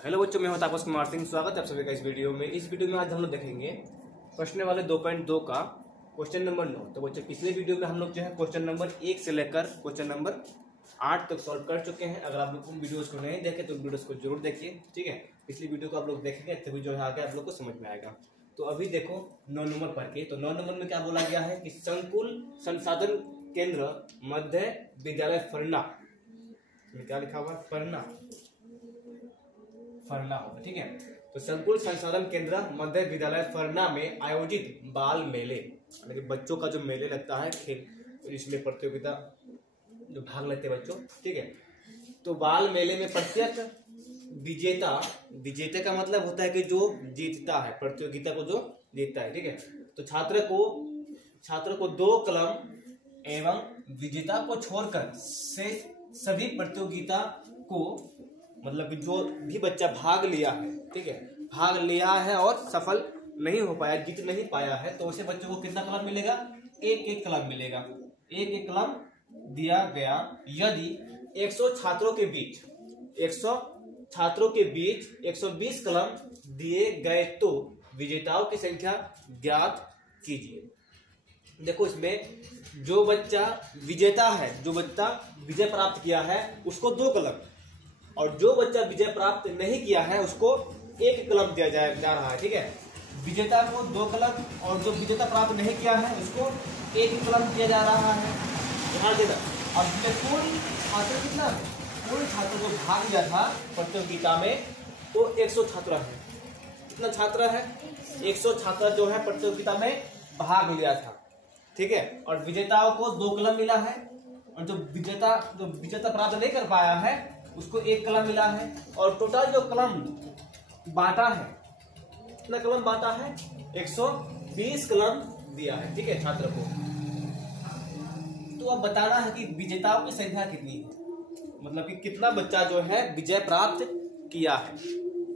Hello बच्चों, मैं हूं तापस कुमार सिंह। स्वागत है आप सभी का इस वीडियो में। इस वीडियो में आज हम लोग देखेंगे प्रश्न वाले 2.2 का क्वेश्चन नंबर 9। तो बच्चों, पिछले वीडियो में हम लोग जो है क्वेश्चन नंबर 1 से लेकर क्वेश्चन नंबर 8 तक सॉल्व कर चुके हैं। अगर आप लोग उन वीडियोस को नहीं देखे तो वीडियोस को जरूर देखिए, ठीक है। पिछली वीडियो को आप लोग देखेंगे तभी जो है आगे आप लोग को समझ में आएगा। तो अभी देखो 9 नंबर पढ़ के। तो 9 नंबर में क्या बोला गया है कि संकुल संसाधन केंद्र मध्य विद्यालय फरना में क्या लिखा हुआ है? फरना होगा, ठीक है। तो संकुल संसाधन केंद्र मध्य विद्यालय फरना में आयोजित बाल मेले, यानी कि बच्चों का जो मेले लगता है, खेल इसमें प्रतियोगिता जो भाग लेते हैं बच्चों, ठीक है। तो बाल मेले में प्रत्येक विजेता का मतलब होता है कि जो जीतता है, प्रतियोगिता को जो जीतता है, ठीक है। तो छात्र को 2 कलम एवं विजेता को छोड़कर से सभी प्रतियोगिता को, मतलब कि जो भी बच्चा भाग लिया है, ठीक है, भाग लिया है और सफल नहीं हो पाया, जीत नहीं पाया है, तो उसे बच्चों को कितना कलम मिलेगा? 1-1 कलम मिलेगा। 1-1 कलम दिया गया। यदि 100 छात्रों के बीच 120 कलम दिए गए तो विजेताओं की संख्या ज्ञात कीजिए। देखो, इसमें जो बच्चा विजेता है, जो बच्चा विजय प्राप्त किया है, उसको 2 कलम, और जो बच्चा विजय प्राप्त नहीं किया है उसको 1 कलम दिया जा रहा है, ठीक है। विजेता को 2 कलम और जो विजेता प्राप्त नहीं किया है उसको 1 कलम दिया जा रहा है। ध्यान देना। अब कुल छात्र कितना है? कुल छात्र जो भाग लिया था प्रतियोगिता में तो 100 छात्र है। कितना छात्र है? 100 छात्र जो है प्रतियोगिता में भाग लिया था, ठीक है। और विजेताओं को 2 कलम मिला है, और जो विजेता प्राप्त नहीं कर पाया है उसको 1 कलम मिला है। और टोटल जो कलम बांटा है, कितना कलम बांटा है? 120 कलम दिया है, ठीक है, छात्र को। तो अब बताना है कि विजेताओं की संख्या कितनी है, मतलब कि कितना बच्चा जो है विजय प्राप्त किया है।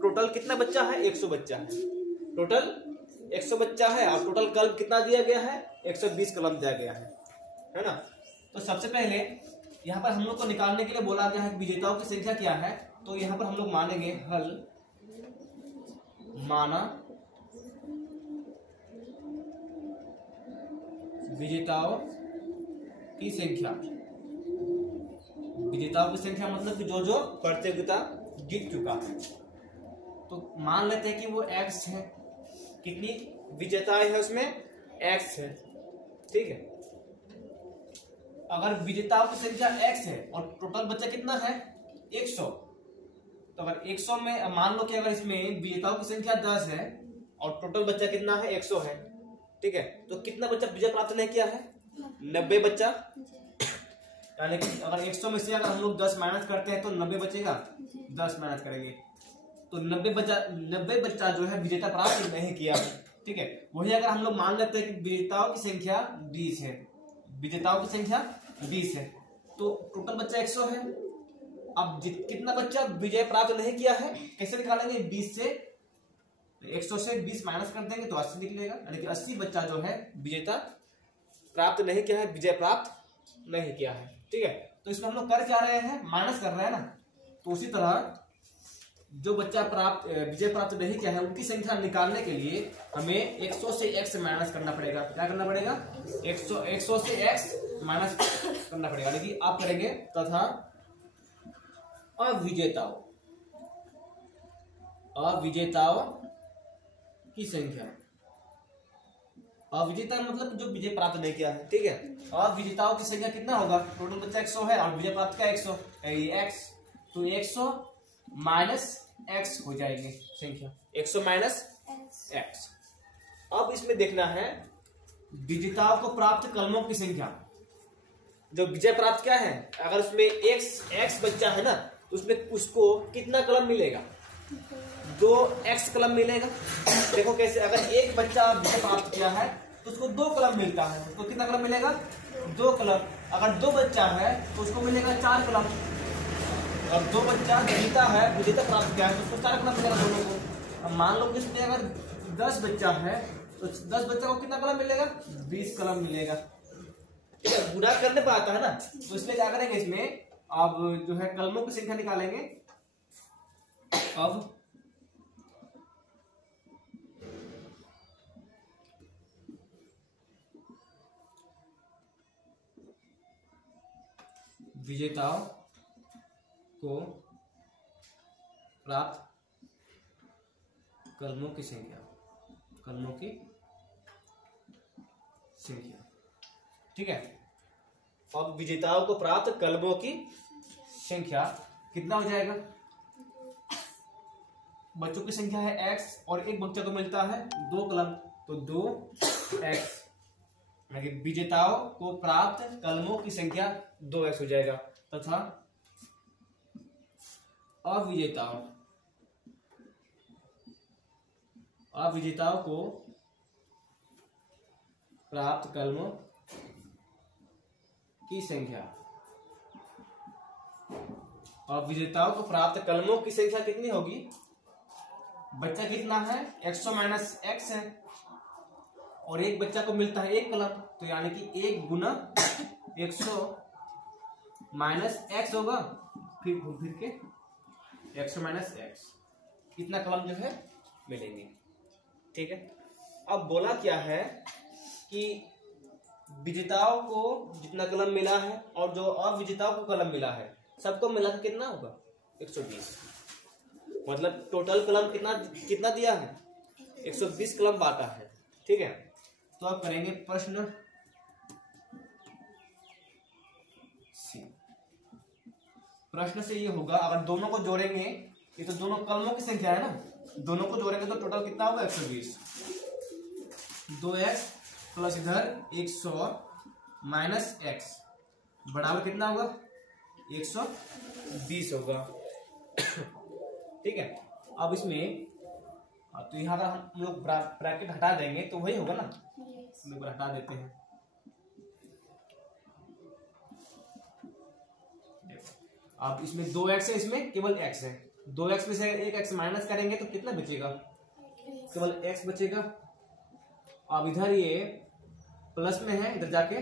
टोटल कितना बच्चा है? 100 बच्चा है। टोटल 100 बच्चा है और टोटल कलम कितना दिया गया है? 120 कलम दिया गया है ना। तो सबसे पहले यहाँ पर हम लोग को निकालने के लिए बोला गया है कि विजेताओं की संख्या क्या है। तो यहाँ पर हम लोग मानेंगे हल माना विजेताओं की संख्या। विजेताओं की संख्या मतलब कि जो प्रतियोगिता जीत चुका है। तो मान लेते हैं कि वो x है। कितनी विजेताएं है उसमें? x है, ठीक है। अगर विजेताओं की संख्या x है और टोटल बच्चा कितना है? 100। तो अगर 100 में मान लो कि अगर इसमें विजेताओं की संख्या 10 है और टोटल बच्चा कितना है? 100 है, ठीक है। तो कितना बच्चा विजय प्राप्त नहीं किया है? 90 बच्चा। यानी कि अगर 100 में से अगर हम लोग 10 माइनस करते हैं तो 90 बचेगा। 10 माइनस करेंगे तो 90 बच्चा जो है विजेता प्राप्त नहीं किया, ठीक है। वही अगर हम लोग मान लेते हैं कि विजेताओं की संख्या 20 है, विजेताओं की संख्या 20 है, तो टोटल बच्चा 100 है। अब कितना बच्चा विजय प्राप्त नहीं किया है कैसे निकालेंगे? 20 से 100 से 20 माइनस कर देंगे तो 80 निकलेगा। यानी कि 80 बच्चा जो है विजेता प्राप्त नहीं किया है, विजय प्राप्त नहीं किया है, ठीक है। तो इसमें हम लोग कर क्या रहे हैं? माइनस कर रहे हैं ना। तो उसी तरह जो बच्चा विजय प्राप्त नहीं किया है उनकी संख्या निकालने के लिए हमें 100 से x माइनस करना पड़ेगा। क्या करना पड़ेगा? 100 से x माइनस करना पड़ेगा। लेकिन आप करेंगे तथा अविजेताओं की संख्या। अविजेता मतलब जो विजय प्राप्त नहीं किया है, ठीक है। अविजेताओं की संख्या कितना होगा? टोटल बच्चा 100 है और विजय प्राप्त क्या? 100 x। तो 100 माइनस x हो जाएगी संख्या। 100 माइनस x। अब इसमें देखना है विजेताओं को प्राप्त कलमों की संख्या। जो विजय प्राप्त क्या है, अगर उसमें x बच्चा है ना तो उसमें उसको कितना कलम मिलेगा? 2x कलम मिलेगा। देखो कैसे, अगर एक बच्चा विजय प्राप्त किया है तो उसको 2 कलम मिलता है। उसको कितना कलम मिलेगा? 2 कलम। अगर 2 बच्चा है तो उसको मिलेगा 4 कलम। और 2 बच्चा जीता है, विजेता प्राप्त किया है, तो उसको 4 कलम मिलेगा दोनों को। अब मान लो कि इसमें अगर 10 बच्चा है तो 10 बच्चा को कितना कलम मिलेगा? 20 कलम मिलेगा, ठीक है। गुणा करने पर आता है ना, तो इसलिए क्या करेंगे, इसमें अब जो है कलमों की संख्या निकालेंगे। अब विजेताओं को प्राप्त कलमों की संख्या, ठीक है। अब विजेताओं को प्राप्त कलमों की संख्या कितना हो जाएगा? बच्चों की संख्या है x और एक बच्चे को मिलता है 2 कलम, तो 2x। विजेताओं को प्राप्त कलमों की संख्या 2x हो जाएगा, तथा अविजेताओं को प्राप्त कलमों की संख्या, अविजेताओं को प्राप्त कलमों की संख्या कितनी होगी? बच्चा कितना है? 100 माइनस x है, और एक बच्चा को मिलता है 1 कलम, तो यानी कि 1 गुना 100 माइनस x होगा, फिर घूम फिर के 100 माइनस x, इतना कलम जो है मिलेंगे, ठीक है। अब बोला क्या है कि विजेताओं को जितना कलम मिला है और जो अविजेताओं को कलम मिला है, सबको मिलाकर कितना होगा? 120। मतलब टोटल कलम कितना दिया है? 120 कलम बांटा है, ठीक है। तो अब करेंगे प्रश्न सी। प्रश्न से ये होगा, अगर दोनों को जोड़ेंगे, ये तो दोनों कलमों की संख्या है ना, दोनों को जोड़ेंगे तो टोटल कितना होगा? 120। 2x प्लस इधर 100 माइनस x बराबर कितना होगा? 120 होगा, ठीक है। अब इसमें तो यहाँ का हम लोग ब्रैकेट हटा देंगे तो वही होगा ना, हम लोग हटा देते हैं। अब इसमें 2x है, इसमें केवल x है, 2x में से 1x माइनस करेंगे तो कितना बचेगा? केवल x बचेगा। अब इधर ये प्लस में है, इधर जाके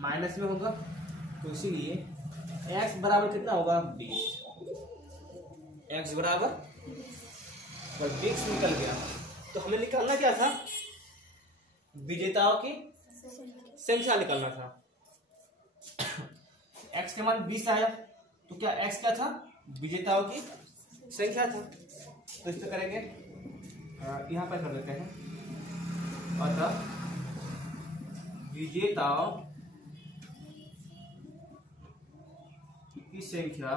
माइनस में होगा, तो इसीलिए x बराबर कितना होगा? 20। x बराबर 20 निकल गया। तो हमें निकालना क्या था? विजेताओं की संख्या निकालना था। x के मान 20 आया, तो क्या x क्या था? विजेताओं की संख्या था। तो इस पे करेंगे, यहां पर कर देते हैं, अतः विजेताओं की संख्या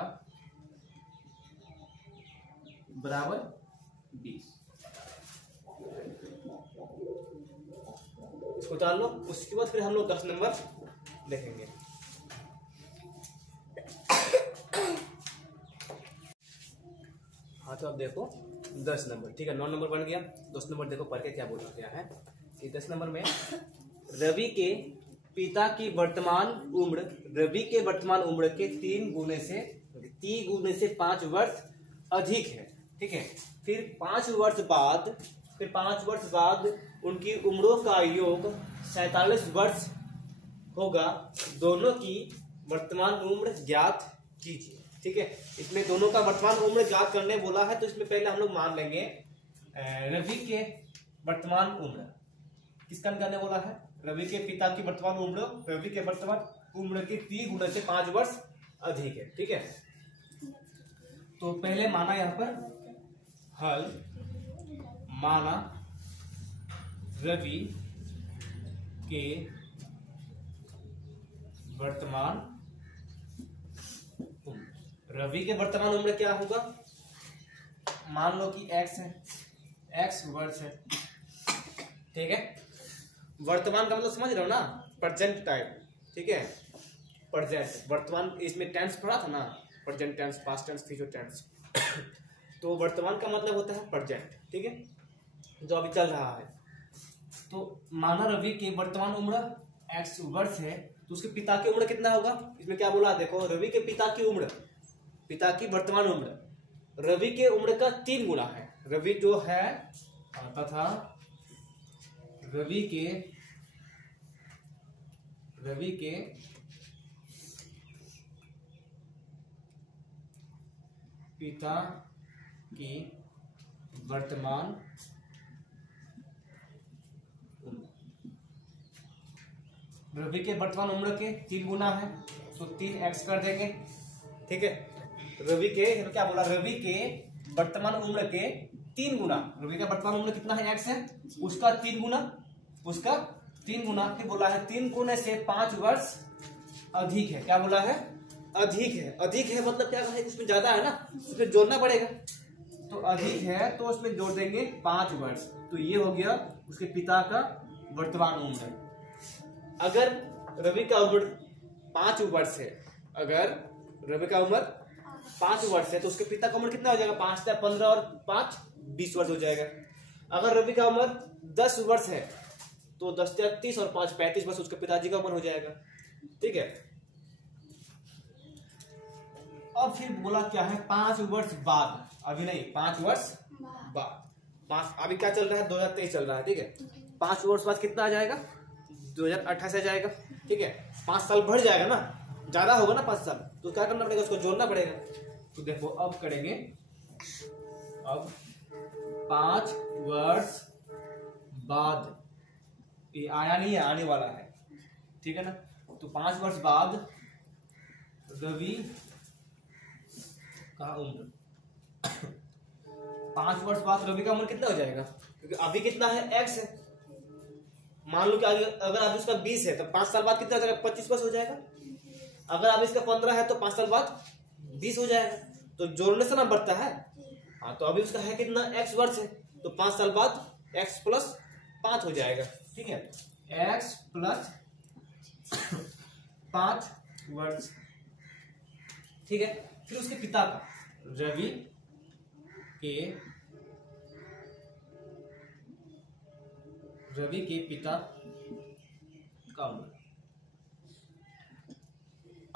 बराबर 20। इसको डाल लो, उसके बाद फिर हम लोग 10 नंबर देखेंगे। हाँ तो अब देखो 10 नंबर, ठीक है। 9 नंबर बन गया, 10 नंबर देखो पढ़ के क्या बोला गया है कि 10 नंबर में रवि के पिता की वर्तमान उम्र के 3 गुने से 5 वर्ष अधिक है, ठीक है। फिर 5 वर्ष बाद उनकी उम्रों का योग 47 वर्ष होगा। दोनों की वर्तमान उम्र ज्ञात कीजिए, ठीक है। इसमें दोनों का वर्तमान उम्र ज्ञात करने बोला है, तो इसमें पहले हम लोग मान लेंगे रवि के वर्तमान उम्र किसका निकालने बोला है? रवि के पिता की वर्तमान उम्र रवि के वर्तमान उम्र के 3 गुना से 5 वर्ष अधिक है, ठीक है। तो पहले माना यहाँ पर हल, माना रवि के वर्तमान उम्र, रवि के वर्तमान उम्र क्या होगा? मान लो कि x है, x वर्ष है, ठीक है। वर्तमान का मतलब समझ रहे हो ना, प्रेजेंट टाइम, ठीक है। प्रेजेंट वर्तमान, इसमें टेंस पढ़ा था ना, present tense, past tense, future tense. तो वर्तमान का मतलब होता है प्रेजेंट, ठीक है, जो अभी चल रहा है। तो माना रवि की वर्तमान उम्र x वर्ष है, तो उसके पिता की उम्र कितना होगा? इसमें क्या बोला देखो, रवि के पिता की वर्तमान उम्र रवि के उम्र का 3 गुना है। रवि जो है तथा रवि के पिता की वर्तमान उम्र, रवि के वर्तमान उम्र के 3 गुना है, तो 3x कर देंगे, ठीक है। रवि के क्या बोला, रवि के वर्तमान उम्र के 3 गुना, रवि का वर्तमान उम्र कितना है, x है, उसका 3 गुना, उसका 3 गुना। फिर बोला है 3 गुने से 5 वर्ष अधिक है। क्या बोला है, अधिक है। अधिक है मतलब क्या है, उसमें ज्यादा है ना, उसमें जोड़ना पड़ेगा। तो अधिक है तो उसमें जोड़ देंगे 5 वर्ष। तो ये हो गया उसके पिता का वर्तमान उम्र। अगर रवि का उम्र 5 वर्ष है, अगर रवि का उम्र 5 वर्ष है तो उसके पिता का उम्र कितना हो जाएगा, 5 से 15 और 5 20 वर्ष हो जाएगा। अगर रवि का उम्र 10 वर्ष है तो 10 से 30 और 5 35 वर्ष उसके पिताजी का उम्र हो जाएगा, ठीक है। अब फिर बोला क्या है, 5 वर्ष बाद, अभी नहीं 5 वर्ष बाद, 5 अभी क्या चल रहा है, 2023 चल रहा है, ठीक है। 5 वर्ष बाद कितना आ जाएगा, 2028 आ जाएगा, ठीक है। 5 साल बढ़ जाएगा ना, ज्यादा होगा ना 5 साल, तो क्या करना पड़ेगा, उसको जोड़ना पड़ेगा। तो देखो अब करेंगे, अब 5 वर्ष बाद, ये आया नहीं है, आने वाला है, ठीक है ना। तो 5 वर्ष बाद रवि का उम्र 5 वर्ष बाद रवि का उम्र कितना हो जाएगा, क्योंकि अभी कितना है, x है। मान लो कि अगर अभी उसका 20 है तो 5 साल बाद कितना हो जाएगा, 25 वर्ष हो जाएगा। अगर अभी इसका 15 है तो 5 साल बाद 20 हो जाएगा। तो जोड़ने से ना बढ़ता है। हाँ, तो अभी उसका है कितना, x वर्ष है, तो 5 साल बाद x प्लस 5 हो जाएगा, ठीक है। x प्लस 5 वर्ष, ठीक है। फिर उसके पिता का, रवि के पिता का उम्र,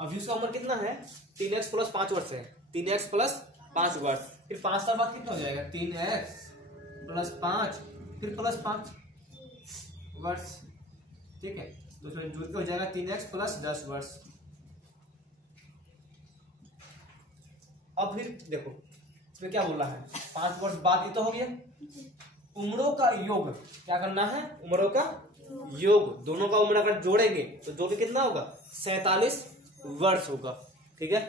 अभी उसका उम्र कितना है, 3x प्लस 5 वर्ष है, 3x प्लस 5 वर्ष। फिर 5 साल बाद कितना हो जाएगा, 3x प्लस 5 फिर प्लस 5 वर्ष, ठीक है। तो उसमें जुड़ के हो जाएगा 3x प्लस 10 वर्ष। अब फिर देखो इसमें क्या बोला है, 5 वर्ष बाद, ये तो हो गया। उम्रों का योग क्या करना है, उम्रों का योग, दोनों का उम्र अगर जोड़ेंगे तो जोड़ कितना होगा, 47 वर्ष होगा, ठीक है।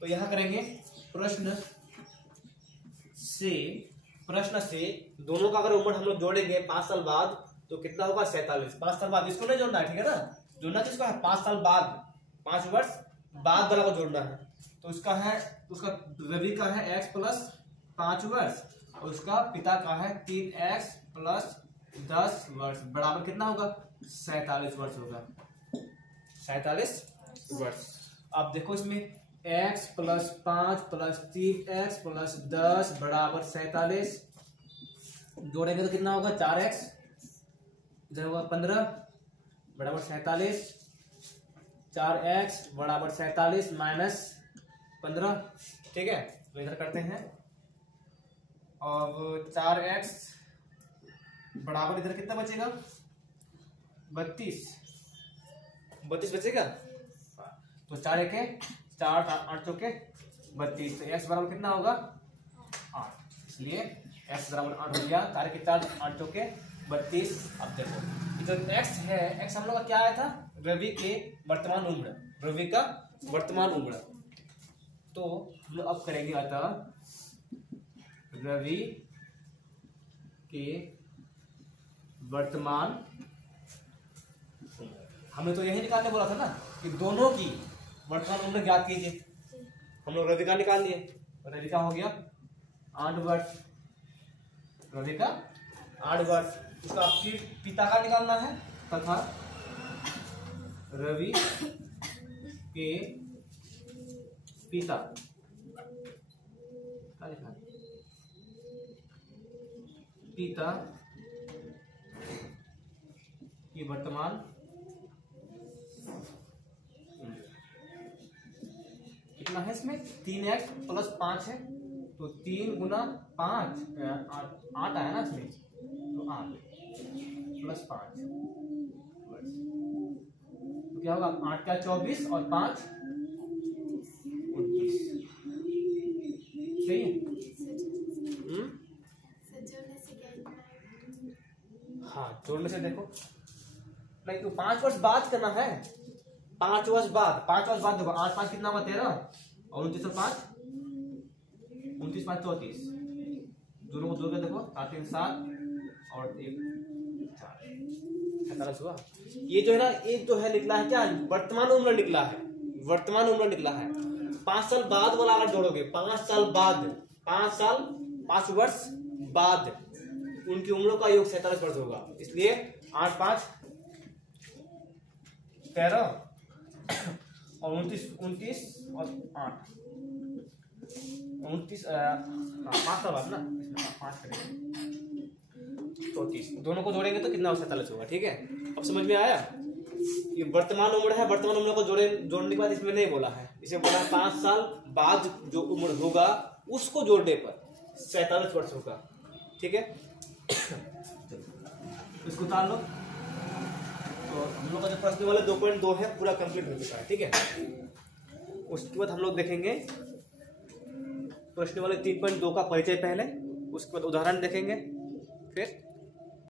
तो यहां करेंगे प्रश्न से दोनों का अगर उम्र हम लोग जोड़ेंगे 5 साल बाद तो कितना होगा, 47। 5 साल बाद इसको नहीं जोड़ना है, ठीक है ना, जोड़ना किसको है, 5 साल बाद, 5 वर्ष बाद वाला को जोड़ना है। तो उसका है, उसका रवि का है x प्लस 5 वर्ष और उसका पिता का है 3x प्लस 10 वर्ष, बराबर कितना होगा, 47 वर्ष होगा, 47 वर्ष। अब देखो इसमें x plus 5 plus 3x plus 10 बराबर 47, जोड़ेंगे तो कितना होगा, 4x, इधर होगा 15 बराबर 47, 4x बराबर 47 माइनस 15, ठीक है। तो इधर करते हैं, अब 4x बराबर इधर कितना बचेगा, 32 बचेगा। तो 4 एके 4 8 चौके 32, तो x बराबर कितना होगा, 8, इसलिए x बराबर 8 हो गया। 4 के 4 8 चौके 32। अब देखो इधर x है, x हम लोग का क्या आया था, रवि के वर्तमान उम्र, रवि का वर्तमान उम्र। तो हम लोग अब करेंगे, अतः रवि के वर्तमान, हमने तो यही निकालने बोला था ना कि दोनों की वर्तमान उम्र ज्ञात कीजिए। हम लोग रवि का निकाल लिए, रवि का हो गया 8 वर्ष, रवि का 8 वर्ष। उसका फिर पिता का निकालना है, तथा रवि के पिता क्या लिखा है, पिता की वर्तमान कितना है, इसमें 3x प्लस 5 है, तो 3 गुना 5 8 आया ना इसमें, तो 8 प्लस 5 तो क्या होगा, 8 का 24 और 5 29, सही है। हाँ, जोड़ने से देखो नहीं, तो 5 वर्ष बाद करना है, 5 वर्ष बाद, 5 वर्ष बाद देखो 8 5 कितना हुआ 13 और 29 और 5 29 5 34, दोनों को जोड़ के देखो 7 3 7 और 1 4 47 हुआ। ये जो है ना, ये जो है निकला है क्या, वर्तमान उम्र निकला है, वर्तमान उम्र निकला है। 5 साल बाद वाला अगर जोड़ोगे, 5 साल बाद, 5 वर्ष बाद उनकी उम्रों का योग 47 वर्ष होगा। इसलिए 8 5 13 और 29 और 8 29 5 साल बाद ना, 5 करेंगे 34, दोनों को जोड़ेंगे तो कितना 47 होगा। ठीक है, अब समझ में आया। ये वर्तमान उम्र है, वर्तमान उम्र को जोड़ने के बाद इसमें नहीं बोला है, इसे बोला 5 साल बाद जो उम्र होगा उसको जोड़ने पर 47 वर्ष होगा। ठीक है, इसको उतार लो। तो हम लोग का जो प्रश्न वाले 2.2 है पूरा कंप्लीट हो चुका है। ठीक है, उसके बाद हम लोग देखेंगे प्रश्न वाले 3.2 का परिचय पहले, उसके बाद उदाहरण देखेंगे, फिर